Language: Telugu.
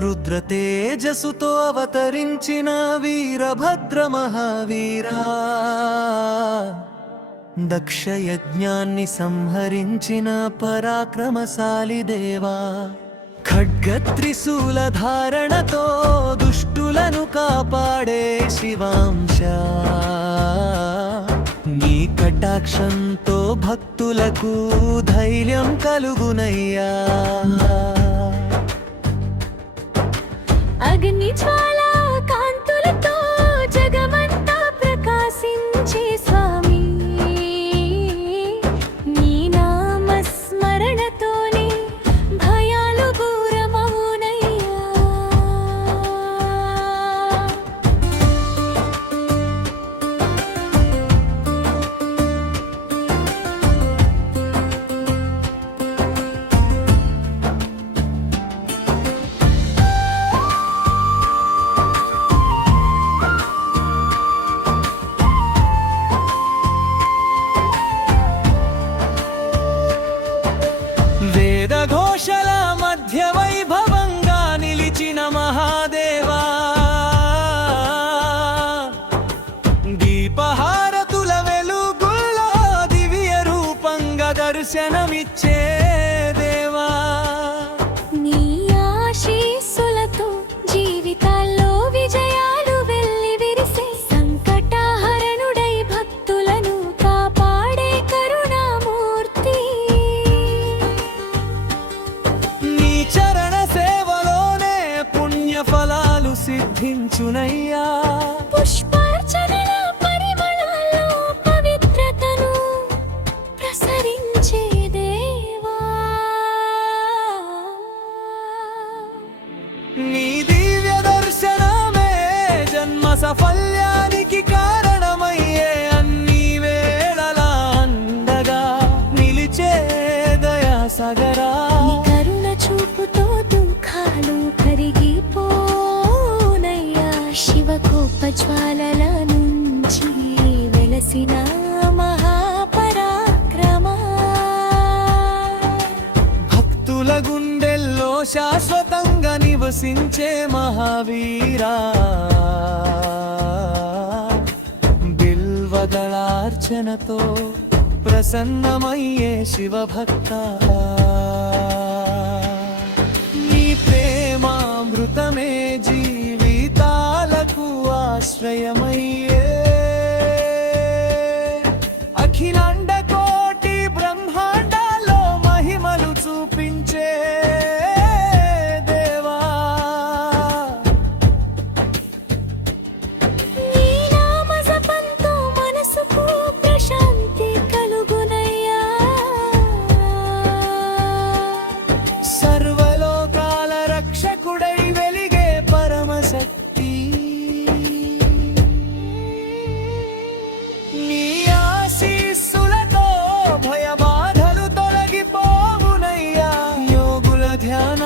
రుద్ర తేజసుతో అవతరించిన వీరభద్ర మహావీరా, దక్ష యజ్ఞాన్ని సంహరించిన పరాక్రమశాలి దేవా, ఖడ్గత్రిశూల ధారణతో దుష్టులను కాపాడే శివాంశ, నీ కటాక్షంతో భక్తులకు ధైర్యం కలుగునయ్యా. అగ్ని జ్వాలా కాంతులతో జగమంతా ప్రకాశించే స్వామి, నీ నామస్మరణతోనే భయాలు దూరమవునయ్యా. వేదఘోషల మధ్య వైభవంగా నిలిచిన మహాదేవా, దీపహారతుల వెలుగుల్లో దివ్య రూపంగా దర్శనమిచ్చే దేవా, నీ ఆశీస్సులతో జీవితాల్లో విజయాలు వెల్లి విరిసే సంకటహరణుడై భక్తులను కాపాడే కరుణామూర్తి. నీ చరణ సేవలోనే పుణ్య ఫలాలు సిద్ధించునయ్యా. పుష్పార్చనల పరిమళాల్లో పవిత్రతను ప్రసరించే దేవా, నీ దివ్య దర్శనమే జన్మ సఫల్యానికి కారణమయ్యే, అన్ని వేళలా అండగా నిలిచే దయా సగరా. నీ కరుణ చూపుతో దుఃఖాలు కరిగిపోనయ్యా. శివ కోప జ్వాలల నుంచి వెలసిన మహాపరాక్రమా, భక్తుల గుండెల్లో శాశ్వతంగా నివసించే మహావీరా, బిల్వదళార్చనతో ప్రసన్నమయ్యే శివభక్త, నీ ప్రేమామృతమే జీవితాలకు ఆశ్రయమయ్యే. అఖిలాండ కోటి బ్రహ్మాండాల్లో మహిమలు చూపించే దేవా, నీ నామ జపంతో మనసుకు ప్రశాంతి కలుగునయ్యా. సర్వలోకాల రక్షకుడై వెలిగే పరమశక్తి, నీ ఆశీస్సులతో భయబాధలు తొలగిపోవునయ్యా. యోగుల ధ్యాన